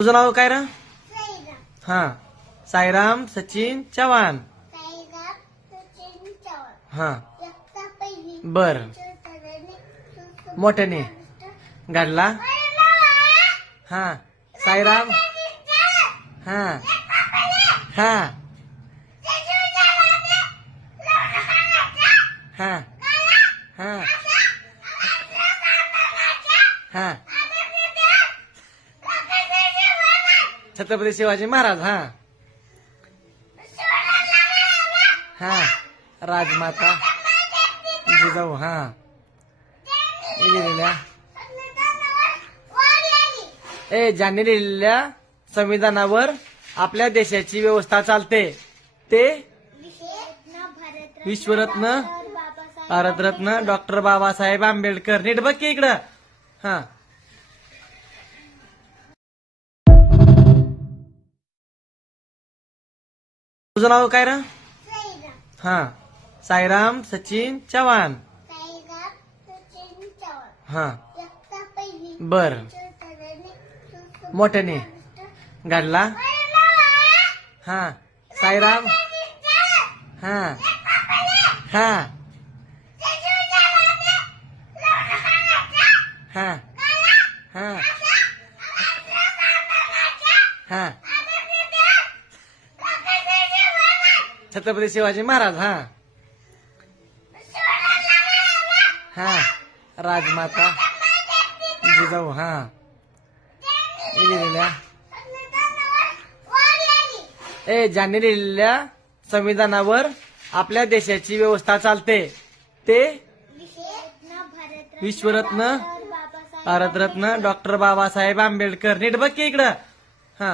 तुझं नाव काय रा? हा, साईराम सचिन चव्हाण. हा, बर. मोठ्याने गाडला. हा, साईराम. हा हा हा हा हा छत्रपती शिवाजी महाराज. हा हा राजमाता जिजाऊ. हा लिहिलेल्या ज्यांनी लिहिलेल्या संविधानावर आपल्या देशाची व्यवस्था चालते ते विश्वरत्न भारतरत्न डॉक्टर बाबासाहेब आंबेडकर. नीट बघ की इकडं. हा, तुझं नाव काय रा? हा, साईराम सचिन चव्हाण. हा, बर. मोठ्याने गाडला. हा, साईराम. हा हा हा हा हा छत्रपती शिवाजी महाराज. हा हा राजमाता जिजाऊ. हा लिहिलेल्या ज्यांनी लिहिलेल्या संविधानावर आपल्या देशाची व्यवस्था चालते ते विश्वरत्न भारतरत्न डॉक्टर बाबासाहेब आंबेडकर. नीट बघ की इकडं. हा,